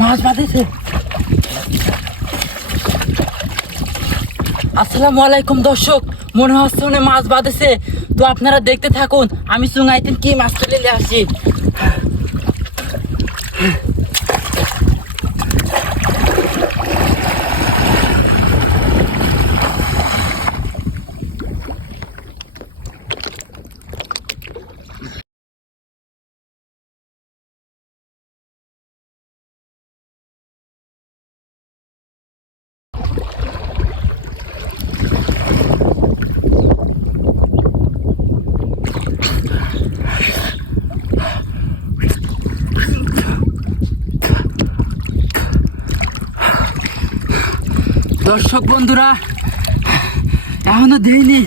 মাছ বাঁধেছে। আসসালামু আলাইকুম দর্শক, মনে হচ্ছে উনি মাছ বাঁধেছে। তো আপনারা দেখতে থাকুন, আমি চুঙাইতেন কি মাছ তুলে আসি। দর্শক বন্ধুরা, এখনো দেইনি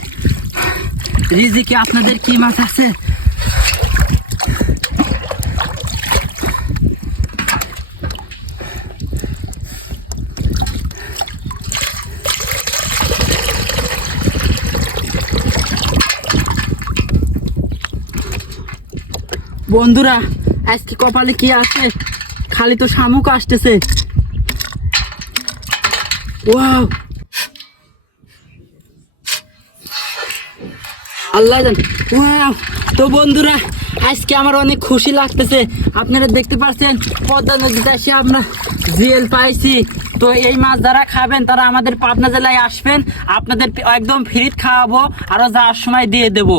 রিজিকে আপনাদের কি মাছ আছে। বন্ধুরা, আজকে কপালে কি আছে? খালি তো শামুক আসতেছে। ওয়াও, আল্লাহ জান। ওয়াও, তো বন্ধুরা, আজকে আমার অনেক খুশি লাগতেছে। আপনারা দেখতে পাচ্ছেন পদ্মা নদীতে এসে আমরা জিএল পাইছি। তো এই মাছ যারা খাবেন তারা আমাদের পাবনা জেলায় আসবেন, আপনাদের একদম ফ্রি খাওয়াবো, আরো যাওয়ার সময় দিয়ে দেবো।